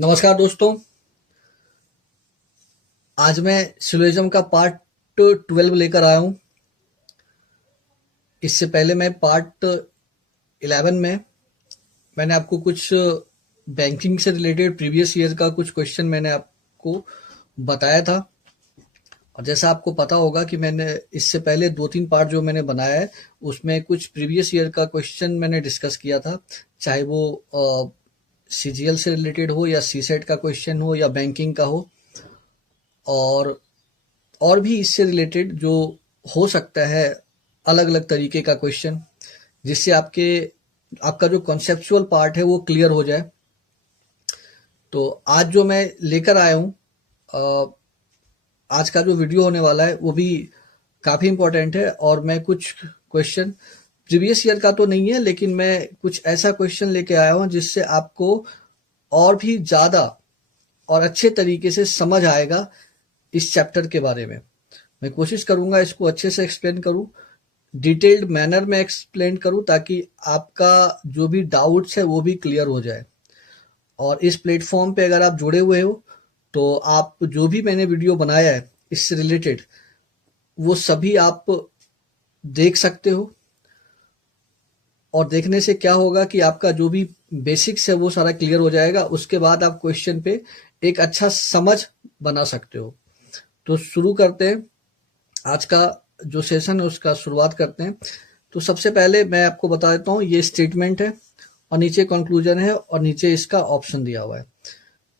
नमस्कार दोस्तों। आज मैं सिलोजिज्म का पार्ट 12 लेकर आया हूँ। इससे पहले मैं पार्ट 11 में मैंने आपको कुछ बैंकिंग से रिलेटेड प्रीवियस ईयर का कुछ क्वेश्चन मैंने आपको बताया था। और जैसा आपको पता होगा कि मैंने इससे पहले 2-3 पार्ट जो मैंने बनाया है उसमें कुछ प्रीवियस ईयर का क्वेश्चन मैंने डिस्कस किया था, चाहे वो सीजीएल से रिलेटेड हो या सीसेट का क्वेश्चन हो या बैंकिंग का हो, और भी इससे रिलेटेड जो हो सकता है अलग अलग तरीके का क्वेश्चन, जिससे आपका जो कॉन्सेप्चुअल पार्ट है वो क्लियर हो जाए। तो आज जो मैं लेकर आया हूँ, आज का जो वीडियो होने वाला है वो भी काफ़ी इम्पोर्टेंट है। और मैं कुछ क्वेश्चन प्रीवियस ईयर का तो नहीं है, लेकिन मैं कुछ ऐसा क्वेश्चन लेके आया हूँ जिससे आपको और भी ज़्यादा और अच्छे तरीके से समझ आएगा इस चैप्टर के बारे में। मैं कोशिश करूंगा इसको अच्छे से एक्सप्लेन करूं, डिटेल्ड मैनर में एक्सप्लेन करूं, ताकि आपका जो भी डाउट्स है वो भी क्लियर हो जाए। और इस प्लेटफॉर्म पे अगर आप जुड़े हुए हो तो आप जो भी मैंने वीडियो बनाया है इससे रिलेटेड वो सभी आप देख सकते हो। और देखने से क्या होगा कि आपका जो भी बेसिक्स है वो सारा क्लियर हो जाएगा। उसके बाद आप क्वेश्चन पे एक अच्छा समझ बना सकते हो। तो शुरू करते हैं, आज का जो सेशन है उसका शुरुआत करते हैं। तो सबसे पहले मैं आपको बता देता हूँ, ये स्टेटमेंट है और नीचे कंक्लूजन है और नीचे इसका ऑप्शन दिया हुआ है।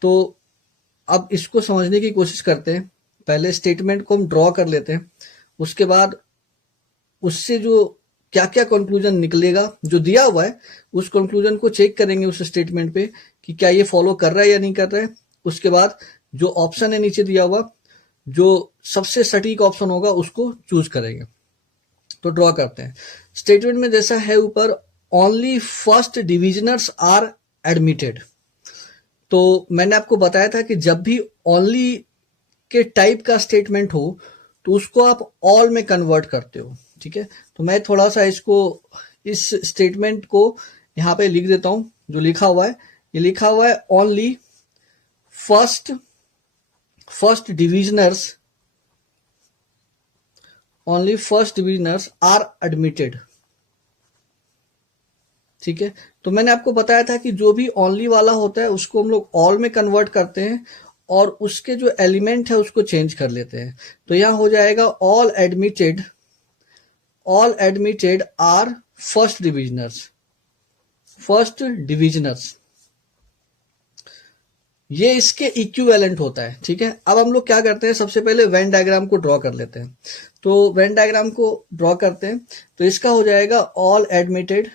तो अब इसको समझने की कोशिश करते हैं। पहले स्टेटमेंट को हम ड्रॉ कर लेते हैं, उसके बाद उससे जो क्या क्या कंक्लूजन निकलेगा जो दिया हुआ है उस कंक्लूजन को चेक करेंगे उस स्टेटमेंट पे कि क्या ये फॉलो कर रहा है या नहीं कर रहा है। उसके बाद जो ऑप्शन है नीचे दिया हुआ, जो सबसे सटीक ऑप्शन होगा उसको चूज करेंगे। तो ड्रॉ करते हैं। स्टेटमेंट में जैसा है ऊपर, ओनली फर्स्ट डिविजनर्स आर एडमिटेड। तो मैंने आपको बताया था कि जब भी ओनली के टाइप का स्टेटमेंट हो तो उसको आप ऑल में कन्वर्ट करते हो। ठीक है, तो मैं थोड़ा सा इस स्टेटमेंट को यहाँ पे लिख देता हूँ। जो लिखा हुआ है, ये लिखा हुआ है ओनली फर्स्ट डिविजनर्स आर एडमिटेड। ठीक है, तो मैंने आपको बताया था कि जो भी ओनली वाला होता है उसको हम लोग ऑल में कन्वर्ट करते हैं और उसके जो एलिमेंट है उसको चेंज कर लेते हैं। तो यहां हो जाएगा ऑल एडमिटेड आर फर्स्ट डिविजनर्स। ये इसके इक्विवेलेंट होता है। ठीक है, अब हम लोग क्या करते हैं, सबसे पहले वेन डायग्राम को ड्रॉ कर लेते हैं। तो वेन डायग्राम को ड्रॉ करते हैं तो इसका हो जाएगा ऑल एडमिटेड।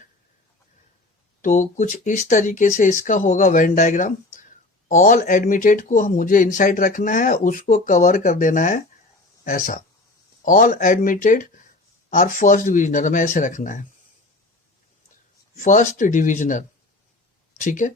तो कुछ इस तरीके से इसका होगा वेन डायग्राम। ऑल एडमिटेड को मुझे इनसाइड रखना है, उसको कवर कर देना है ऐसा। ऑल एडमिटेड आर फर्स्ट डिविजनर, हमें ऐसे रखना है, फर्स्ट डिविजनर। ठीक है,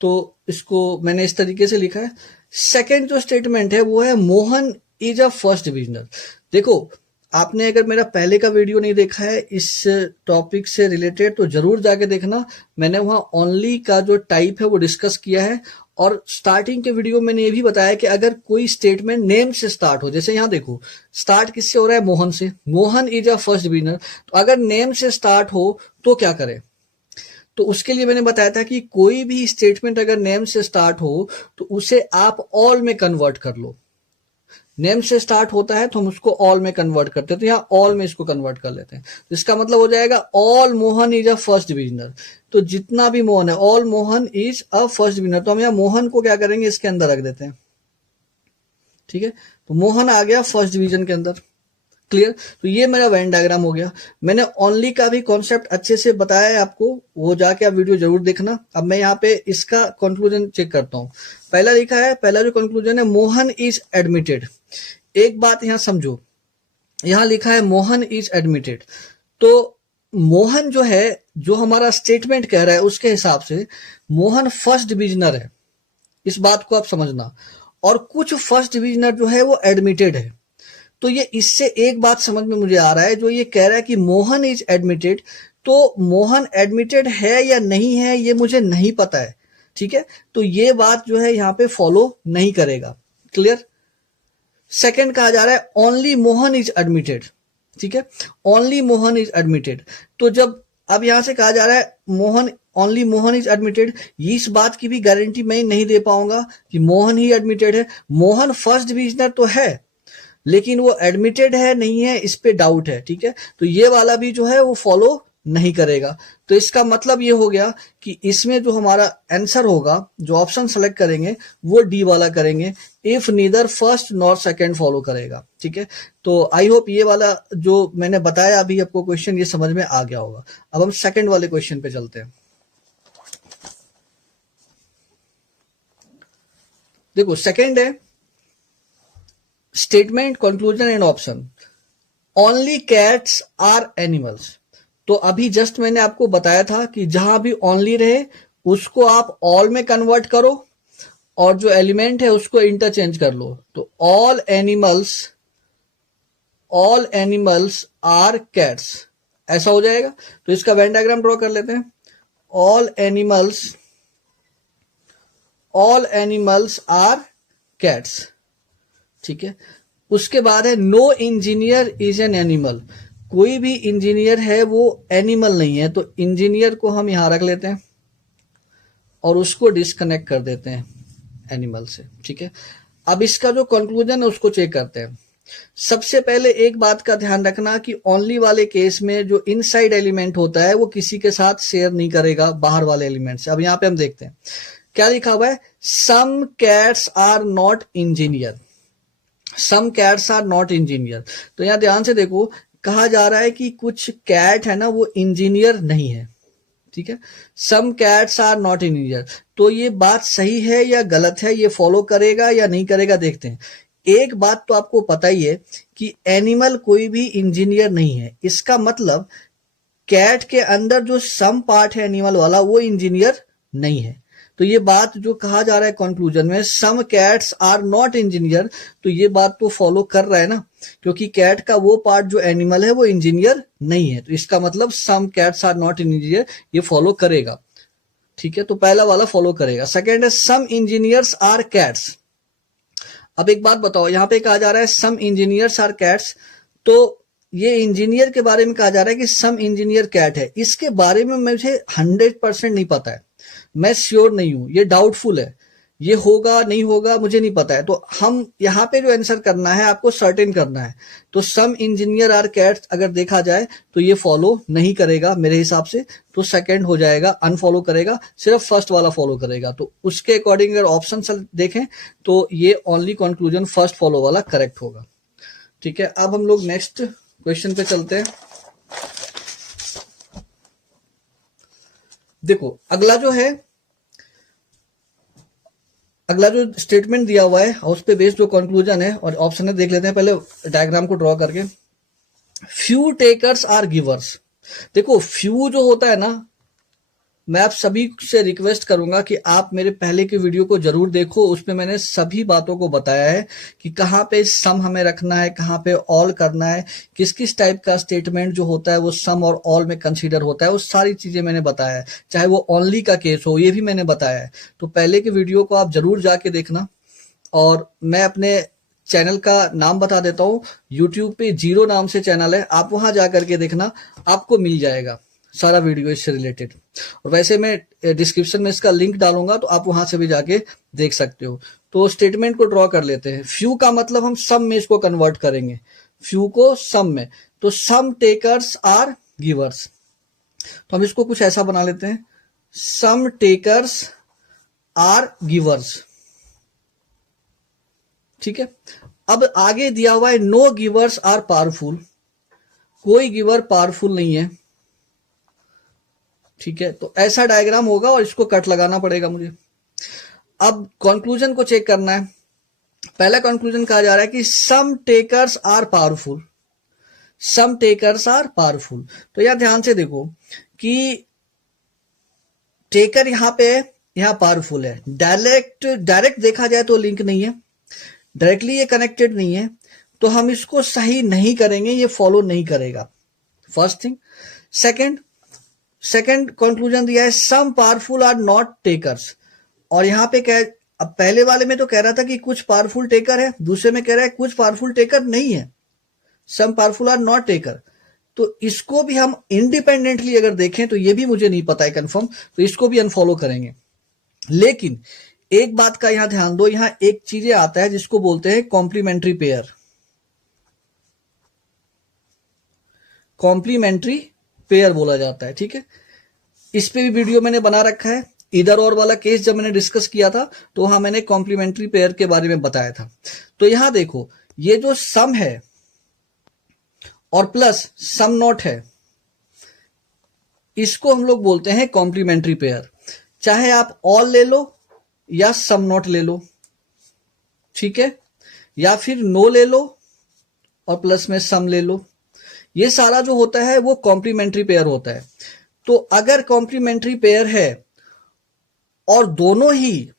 तो इसको मैंने इस तरीके से लिखा है। सेकंड जो स्टेटमेंट है वो है मोहन इज अ फर्स्ट डिविजनर। देखो, आपने अगर मेरा पहले का वीडियो नहीं देखा है इस टॉपिक से रिलेटेड तो जरूर जाके देखना। मैंने वहां ओनली का जो टाइप है वो डिस्कस किया है। और स्टार्टिंग के वीडियो में मैंने ये भी बताया कि अगर कोई स्टेटमेंट नेम से स्टार्ट हो, जैसे यहां देखो स्टार्ट किससे हो रहा है, मोहन से, Mohan is a first divisioner. तो अगर नेम से स्टार्ट हो तो क्या करें, तो उसके लिए मैंने बताया था कि कोई भी स्टेटमेंट अगर नेम से स्टार्ट हो तो उसे आप ऑल में कन्वर्ट कर लो। नेम से स्टार्ट होता है तो हम उसको ऑल में कन्वर्ट करते हैं, तो यहाँ ऑल में इसको कन्वर्ट कर लेते हैं। तो इसका मतलब हो जाएगा all Mohan is a first divisioner. तो जितना भी मोहन है, all Mohan is a first divisioner. तो हम यहाँ मोहन को क्या करेंगे, इसके अंदर रख देते हैं। ठीक है, तो मोहन आ गया फर्स्ट डिवीजन के अंदर। क्लियर, तो ये मेरा वेन डायग्राम हो गया। मैंने ओनली का भी कॉन्सेप्ट अच्छे से बताया है आपको, वो जाके आप वीडियो जरूर देखना। अब मैं यहाँ पे इसका कंक्लूजन चेक करता हूँ। पहला लिखा है, पहला जो कंक्लूजन है मोहन इज एडमिटेड। एक बात यहाँ समझो, यहाँ लिखा है मोहन इज एडमिटेड। तो मोहन जो है, जो हमारा स्टेटमेंट कह रहा है उसके हिसाब से मोहन फर्स्ट डिविजनर है, इस बात को आप समझना। और कुछ फर्स्ट डिविजनर जो है वो एडमिटेड है। तो ये इससे एक बात समझ में मुझे आ रहा है, जो ये कह रहा है कि मोहन इज एडमिटेड, तो मोहन एडमिटेड है या नहीं है ये मुझे नहीं पता है। ठीक है, तो ये बात जो है यहाँ पे फॉलो नहीं करेगा। क्लियर। सेकंड कहा जा रहा है ओनली मोहन इज एडमिटेड। ठीक है, ओनली मोहन इज एडमिटेड। तो जब अब यहां से कहा जा रहा है Mohan, only Mohan is admitted, इस बात की भी गारंटी मैं नहीं दे पाऊंगा कि मोहन ही एडमिटेड है। मोहन फर्स्ट डिविजनर तो है, लेकिन वो एडमिटेड है नहीं है इस पे डाउट है। ठीक है, तो ये वाला भी जो है वो फॉलो नहीं करेगा। तो इसका मतलब ये हो गया कि इसमें जो हमारा आंसर होगा, जो ऑप्शन सेलेक्ट करेंगे वो डी वाला करेंगे, if neither first nor second follow करेगा। ठीक है, तो आई होप ये वाला जो मैंने बताया अभी आपको क्वेश्चन ये समझ में आ गया होगा। अब हम सेकंड वाले क्वेश्चन पे चलते हैं। देखो सेकंड है statement, conclusion and option. Only cats are animals. तो अभी जस्ट मैंने आपको बताया था कि जहां भी ओनली रहे उसको आप ऑल में कन्वर्ट करो और जो एलिमेंट है उसको इंटरचेंज कर लो। तो ऑल एनिमल्स आर कैट्स, ऐसा हो जाएगा। तो इसका वेन डायग्राम ड्रॉ कर लेते हैं। All animals are cats. ठीक है, उसके बाद है no engineer is an animal. कोई भी इंजीनियर है वो एनिमल नहीं है, तो इंजीनियर को हम यहां रख लेते हैं और उसको डिस्कनेक्ट कर देते हैं एनिमल से। ठीक है, अब इसका जो कंक्लूजन है उसको चेक करते हैं। सबसे पहले एक बात का ध्यान रखना कि ओनली वाले केस में जो इनसाइड एलिमेंट होता है वो किसी के साथ शेयर नहीं करेगा बाहर वाले एलिमेंट से। अब यहां पे हम देखते हैं क्या लिखा हुआ है, some cats are not engineer. Some cats are not engineer. तो यहां ध्यान से देखो, कहा जा रहा है कि कुछ कैट है ना वो इंजीनियर नहीं है। ठीक है, some cats are not engineer. तो ये बात सही है या गलत है, ये फॉलो करेगा या नहीं करेगा, देखते हैं। एक बात तो आपको पता ही है कि एनिमल कोई भी इंजीनियर नहीं है। इसका मतलब कैट के अंदर जो सम पार्ट है एनिमल वाला वो इंजीनियर नहीं है। तो ये बात जो कहा जा रहा है कंक्लूजन में, some cats are not engineer, तो ये बात तो फॉलो कर रहा है ना, क्योंकि कैट का वो पार्ट जो एनिमल है वो इंजीनियर नहीं है। तो इसका मतलब some cats are not engineer, ये फॉलो करेगा। ठीक है, तो पहला वाला फॉलो करेगा। सेकेंड है सम इंजीनियर्स आर कैट्स। अब एक बात बताओ, यहां पे कहा जा रहा है सम इंजीनियर्स आर कैट्स, तो ये इंजीनियर के बारे में कहा जा रहा है कि सम इंजीनियर कैट है। इसके बारे में मुझे 100% नहीं पता है, मैं श्योर नहीं हूं, ये डाउटफुल है, ये होगा नहीं होगा मुझे नहीं पता है। तो हम यहां पे जो आंसर करना है आपको सर्टेन करना है। तो सम इंजीनियर आर कैट्स अगर देखा जाए तो ये फॉलो नहीं करेगा मेरे हिसाब से, तो सेकंड हो जाएगा, अनफॉलो करेगा, सिर्फ फर्स्ट वाला फॉलो करेगा। तो उसके अकॉर्डिंग अगर ऑप्शन देखें तो ये ओनली कंक्लूजन फर्स्ट फॉलो वाला करेक्ट होगा। ठीक है, अब हम लोग नेक्स्ट क्वेश्चन पे चलते हैं। देखो अगला जो स्टेटमेंट दिया हुआ है उस पे बेस्ड जो कंक्लूजन है और ऑप्शन है देख लेते हैं पहले डायग्राम को ड्रॉ करके। Few takers are givers. देखो फ्यू जो होता है ना, मैं आप सभी से रिक्वेस्ट करूंगा कि आप मेरे पहले की वीडियो को जरूर देखो, उसमें मैंने सभी बातों को बताया है कि कहाँ पे सम हमें रखना है, कहाँ पे ऑल करना है, किस किस टाइप का स्टेटमेंट जो होता है वो सम और ऑल में कंसीडर होता है, वो सारी चीजें मैंने बताया है। चाहे वो ओनली का केस हो ये भी मैंने बताया है। तो पहले की वीडियो को आप जरूर जाके देखना। और मैं अपने चैनल का नाम बता देता हूँ, यूट्यूब पे जीरो नाम से चैनल है, आप वहां जाकर के देखना, आपको मिल जाएगा सारा वीडियो इससे रिलेटेड। और वैसे मैं डिस्क्रिप्शन में इसका लिंक डालूंगा तो आप वहां से भी जाके देख सकते हो। तो स्टेटमेंट को ड्रॉ कर लेते हैं। फ्यू का मतलब हम सम में इसको कन्वर्ट करेंगे, फ्यू को सम में। तो सम टेकर्स आर गिवर्स, तो हम इसको कुछ ऐसा बना लेते हैं, सम टेकर्स आर गिवर्स। ठीक है, अब आगे दिया हुआ है नो गिवर्स आर पावरफुल। कोई गिवर पावरफुल नहीं है। ठीक है, तो ऐसा डायग्राम होगा और इसको कट लगाना पड़ेगा मुझे। अब कंक्लूजन को चेक करना है। पहला कंक्लूजन कहा जा रहा है कि some takers are powerful. Some takers are powerful. तो यहां ध्यान से देखो कि टेकर यहां पे यहां पावरफुल है। डायरेक्ट देखा जाए तो लिंक नहीं है, डायरेक्टली ये कनेक्टेड नहीं है, तो हम इसको सही नहीं करेंगे, ये फॉलो नहीं करेगा। First thing. सेकंड कंक्लूजन दिया है सम पावरफुल आर नॉट टेकर्स। और यहाँ पे अब पहले वाले में तो कह रहा था कि कुछ पावरफुल टेकर है, दूसरे में कह रहा है कुछ पावरफुल टेकर नहीं है, सम पावरफुल आर नॉट टेकर। तो इसको भी हम इंडिपेंडेंटली अगर देखें तो ये भी मुझे नहीं पता है कंफर्म, तो इसको भी अनफॉलो करेंगे। लेकिन एक बात का यहां ध्यान दो, यहां एक चीजें आता है जिसको बोलते हैं कॉम्प्लीमेंट्री पेयर। कॉम्प्लीमेंट्री पेयर बोला जाता है, ठीक है। इस पे भी वीडियो मैंने बना रखा है। इधर और वाला केस जब मैंने डिस्कस किया था तो वहां मैंने कॉम्प्लीमेंट्री पेयर के बारे में बताया था। तो यहां देखो, ये जो सम है और प्लस सम नॉट है, इसको हम लोग बोलते हैं कॉम्प्लीमेंट्री पेयर। चाहे आप ऑल ले लो या सम नॉट ले लो, ठीक है, या फिर नो ले लो और प्लस में सम ले लो। ये सारा जो होता है वो कॉम्प्लीमेंट्री पेयर होता है। तो अगर कॉम्प्लीमेंट्री पेयर है और दोनों ही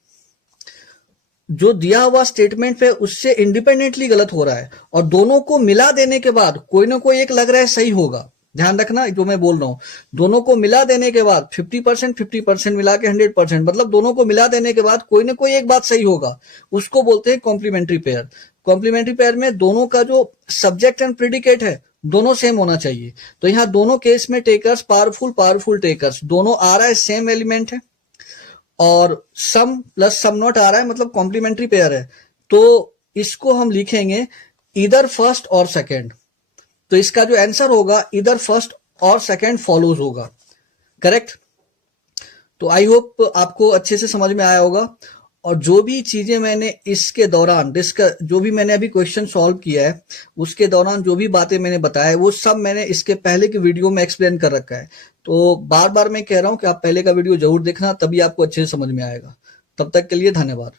जो दिया हुआ स्टेटमेंट पे उससे इंडिपेंडेंटली गलत हो रहा है और दोनों को मिला देने के बाद कोई ना कोई एक लग रहा है सही होगा, ध्यान रखना जो मैं बोल रहा हूं, दोनों को मिला देने के बाद 50% मिला के 100%, मतलब दोनों को मिला देने के बाद कोई ना कोई एक बात सही होगा, उसको बोलते हैं कॉम्प्लीमेंट्री पेयर। कॉम्प्लीमेंट्री पेयर में दोनों का जो सब्जेक्ट एंड प्रेडिकेट है दोनों सेम होना चाहिए। तो यहां दोनों केस में टेकर्स पावरफुल टेकर्स दोनों आ रहा है, सेम एलिमेंट है, और सम प्लस सम नॉट आ रहा है, मतलब कॉम्प्लीमेंट्री पेयर है। तो इसको हम लिखेंगे इधर फर्स्ट और सेकंड। तो इसका जो आंसर होगा इधर फर्स्ट और सेकंड फॉलोज होगा, करेक्ट। तो आई होप आपको अच्छे से समझ में आया होगा। और जो भी चीजें मैंने इसके दौरान जो भी मैंने अभी क्वेश्चन सॉल्व किया है उसके दौरान जो भी बातें मैंने बताया वो सब मैंने इसके पहले की वीडियो में एक्सप्लेन कर रखा है। तो बार बार मैं कह रहा हूं कि आप पहले का वीडियो जरूर देखना, तभी आपको अच्छे से समझ में आएगा। तब तक के लिए धन्यवाद।